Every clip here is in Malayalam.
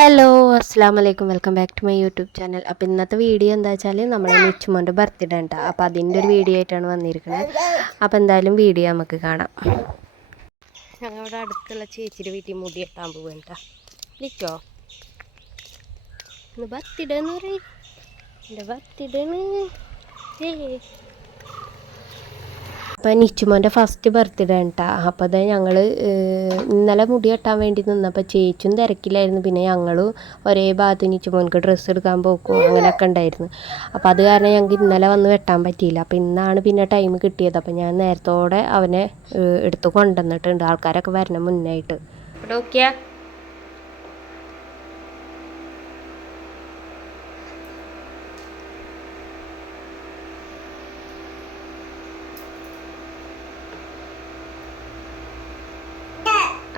ഹലോ അസ്സാം വലൈക്കും welcome back to my YouTube channel. അപ്പോൾ ഇന്നത്തെ വീഡിയോ എന്താ വെച്ചാൽ നമ്മളെ നിച്ചുമോൻ്റെ ബർത്ത്ഡേ ഉണ്ട്. അപ്പോൾ അതിൻ്റെ ഒരു വീഡിയോ ആയിട്ടാണ് വന്നിരിക്കുന്നത്. അപ്പോൾ എന്തായാലും വീഡിയോ നമുക്ക് കാണാം. ഞങ്ങളുടെ അടുത്തുള്ള ചേച്ചിയുടെ വീട്ടിൽ മുടി എത്താൻ പോകും കേട്ടോ. വിളിച്ചോ ഇന്ന് ബർത്ത്ഡേ എന്ന് പറയും. എൻ്റെ ബർത്ത്ഡേ അപ്പോൾ നിച്ചുമോൻ്റെ ഫസ്റ്റ് ബർത്ത്ഡേ കേട്ടോ. അപ്പോൾ അത് ഞങ്ങൾ ഇന്നലെ മുടി കെട്ടാൻ വേണ്ടി നിന്നപ്പോൾ ചേച്ചും തിരക്കിലായിരുന്നു. പിന്നെ ഞങ്ങളും ഒരേ ഭാഗത്ത് നിച്ചുമോൻക്ക് ഡ്രസ്സ് എടുക്കാൻ പോക്കും അങ്ങനെയൊക്കെ ഉണ്ടായിരുന്നു. അപ്പോൾ അത് കാരണം ഞങ്ങൾക്ക് ഇന്നലെ വന്ന് വെട്ടാൻ പറ്റിയില്ല. അപ്പോൾ ഇന്നാണ് പിന്നെ ടൈം കിട്ടിയത്. അപ്പോൾ ഞാൻ നേരത്തോടെ അവനെ എടുത്ത് കൊണ്ടുവന്നിട്ടുണ്ട്, ആൾക്കാരൊക്കെ വരണം മുന്നായിട്ട്. ഇവിടെ നോക്കിയാ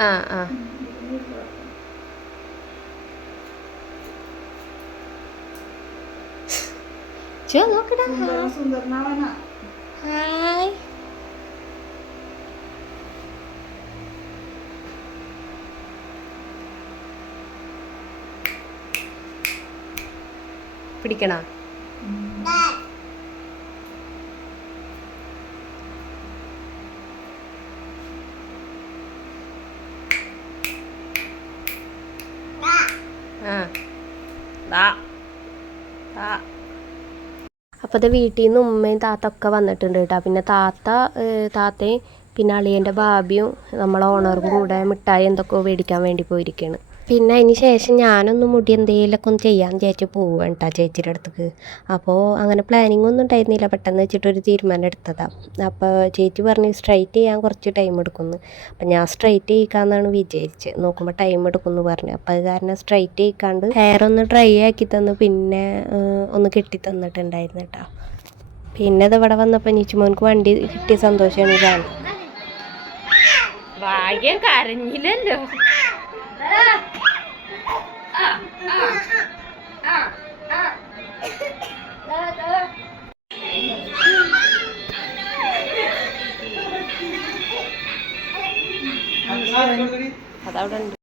ആ ആ നോക്കടാ. ഹായ് പിടിക്കണ അപ്പോൾ അത് വീട്ടിൽ നിന്ന് ഉമ്മയും താത്ത ഒക്കെ വന്നിട്ടുണ്ട് കേട്ടോ. പിന്നെ താത്തയും പിന്നെ അളിയൻ്റെ ഭാബിയും നമ്മളെ ഓണറും കൂടെ മിഠായി എന്തൊക്കെയോ മേടിക്കാൻ വേണ്ടി പോയിരിക്കുകയാണ്. പിന്നെ അതിന് ശേഷം ഞാനൊന്ന് മുടി എന്തെങ്കിലുമൊക്കെ ഒന്ന് ചെയ്യാൻ ചേച്ചി പോവുകയാണ് കേട്ടോ ചേച്ചിയുടെ അടുത്തേക്ക്. അപ്പോൾ അങ്ങനെ പ്ലാനിങ് ഒന്നും ഉണ്ടായിരുന്നില്ല, പെട്ടെന്ന് വെച്ചിട്ടൊരു തീരുമാനം എടുത്തതാണ്. അപ്പോൾ ചേച്ചി പറഞ്ഞ് സ്ട്രൈറ്റ് ചെയ്യാൻ കുറച്ച് ടൈം എടുക്കുമെന്ന്. അപ്പം ഞാൻ സ്ട്രൈറ്റ് ചെയ്യിക്കാമെന്നാണ് വിചാരിച്ചത്. നോക്കുമ്പോൾ ടൈം എടുക്കുമെന്ന് പറഞ്ഞു. അപ്പോൾ അത് കാരണം സ്ട്രൈറ്റ് ചെയ്യിക്കാണ്ട് ഹെയർ ഒന്ന് ഡ്രൈ ആക്കി തന്നു, പിന്നെ ഒന്ന് കെട്ടി തന്നിട്ടുണ്ടായിരുന്നു കേട്ടോ. പിന്നെ ഇത് ഇവിടെ വന്നപ്പോൾ നിച്ചുമോൻക്ക് വണ്ടി കിട്ടിയ സന്തോഷമാണ് കാണുന്നത്. ഭാഗ്യം കരഞ്ഞില്ലല്ലോ. അതവിടെ ഉണ്ട്.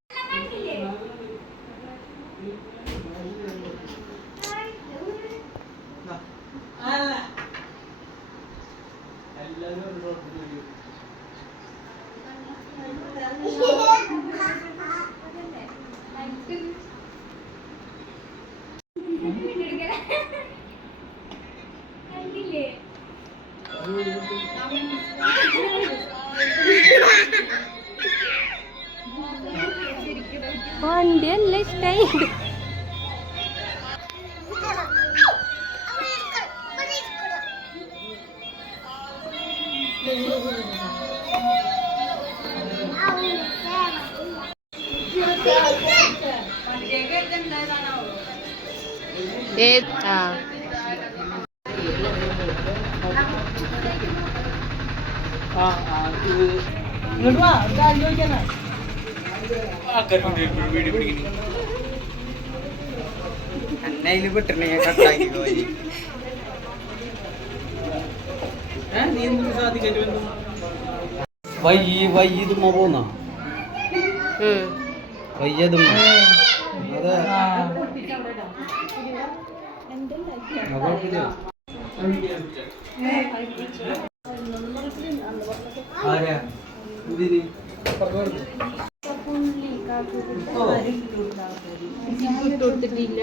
വണ്ടിയല്ല ഇഷ്ടായി. വയ്യതുമ്മ പോന്ന വയ്യതുമ്മ അതെ ആരാ ഇതിന് കൊടുത്തിട്ടില്ല,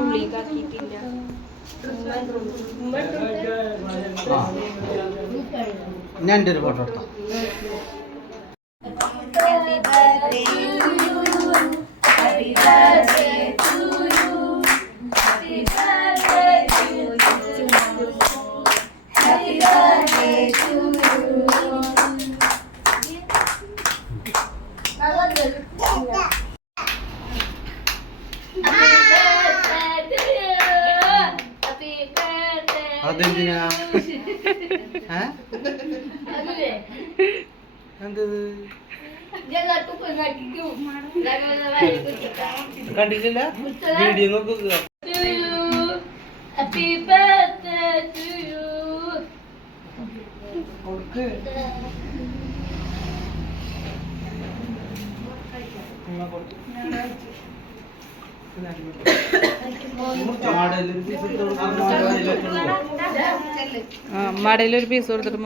ഉള്ളിക്കാക്കിയിട്ടില്ല. ഞാൻ എൻ്റെ ഒരു ഫോട്ടോ എടുത്തോ. അതെന്തിനാ എന്തത് കണ്ടിട്ടില്ല? വീഡിയോ നോക്കുക. മടയിലൊരു പീസ് കൊടുത്തിട്ട്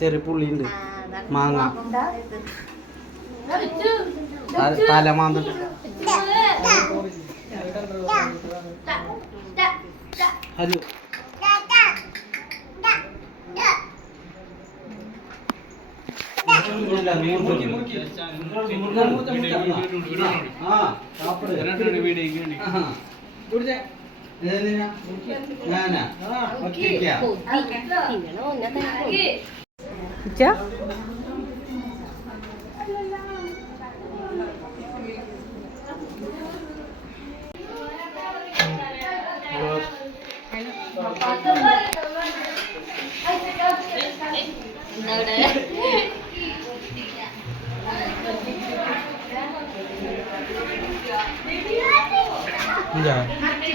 ചെറിയ പുള്ളിയുണ്ട് മാങ്ങ തല മാന്തിട്ട് ഹലോ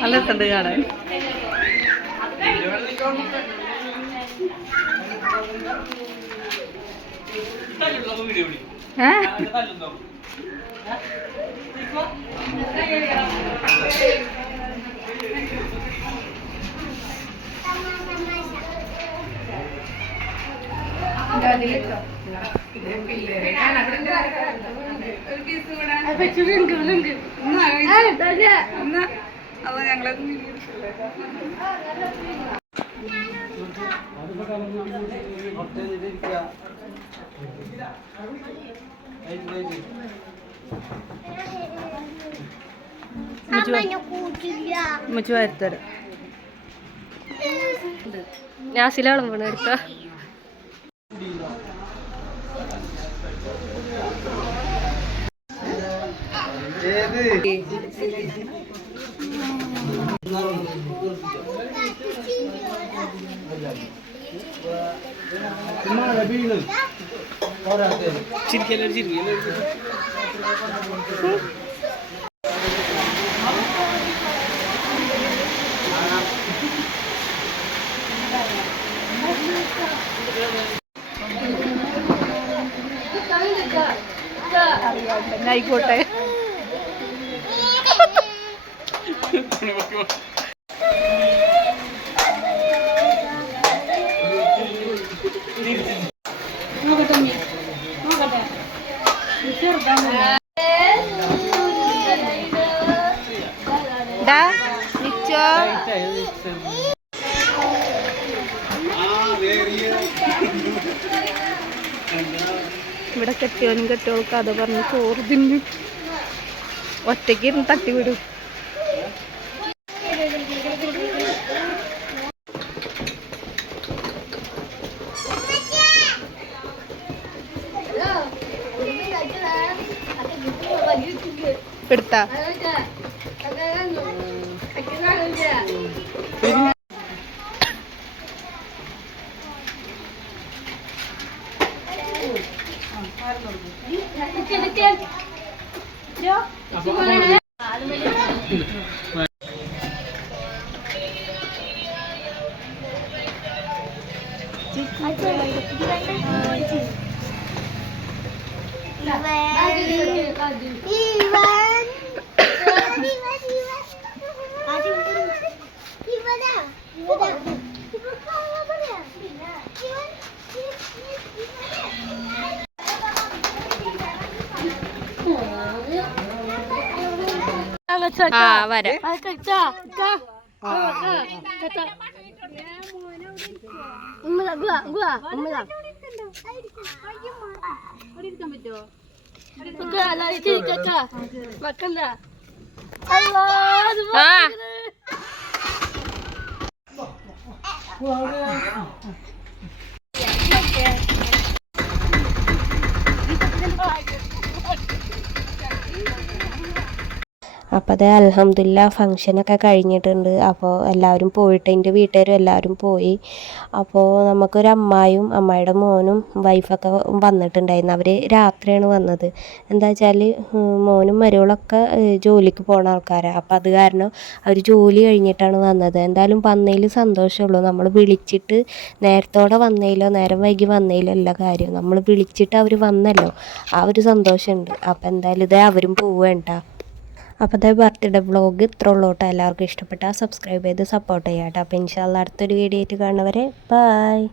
നല്ല രസമുണ്ട് കാണാൻ. അപ്പൊ ഞങ്ങളത് വരുത്തരാം. ഞാസിലാണ് പോണ എടുത്ത ആയിക്കോട്ടെ. ഇവിടെ കെട്ടിയോനും കെട്ടിയോളും കഥ പറഞ്ഞ് ചോറ് തിന്നു ഒറ്റയ്ക്ക് ഇരുന്ന് തട്ടിവിടും. എടുത്താ വരാം. അപ്പോൾ അത് അൽഹംദുലില്ലാ ഫങ്ഷനൊക്കെ കഴിഞ്ഞിട്ടുണ്ട്. അപ്പോൾ എല്ലാവരും പോയിട്ട് എൻ്റെ വീട്ടുകാരും എല്ലാവരും പോയി. അപ്പോൾ നമുക്കൊരു അമ്മായും അമ്മായിയുടെ മോനും വൈഫൊക്കെ വന്നിട്ടുണ്ടായിരുന്നു. അവർ രാത്രിയാണ് വന്നത്. എന്താ വെച്ചാൽ മോനും മരുകളൊക്കെ ജോലിക്ക് പോണ ആൾക്കാരാണ്. അപ്പോൾ അത് കാരണം അവർ ജോലി കഴിഞ്ഞിട്ടാണ് വന്നത്. എന്തായാലും വന്നതിൽ സന്തോഷമുള്ളൂ. നമ്മൾ വിളിച്ചിട്ട് നേരത്തോടെ വന്നതിലോ നേരം വൈകി വന്നതിലോ അല്ല കാര്യം. നമ്മൾ വിളിച്ചിട്ട് അവർ വന്നല്ലോ, ആ ഒരു സന്തോഷമുണ്ട്. അപ്പോൾ എന്തായാലും ഇതേ അവരും പോവേണ്ട. അപ്പോൾ അതേ ബർത്ത്ഡേ വ്ളോഗ് ഇത്ര ഉള്ളൂ കേട്ടോ. എല്ലാവർക്കും ഇഷ്ടപ്പെട്ടാൽ സബ്സ്ക്രൈബ് ചെയ്ത് സപ്പോർട്ട് ചെയ്യാം കേട്ടോ. അപ്പോൾ ഇൻഷാല്ലാ അടുത്തൊരു വീഡിയോ ആയിട്ട് കാണുന്നവരെ ബൈ.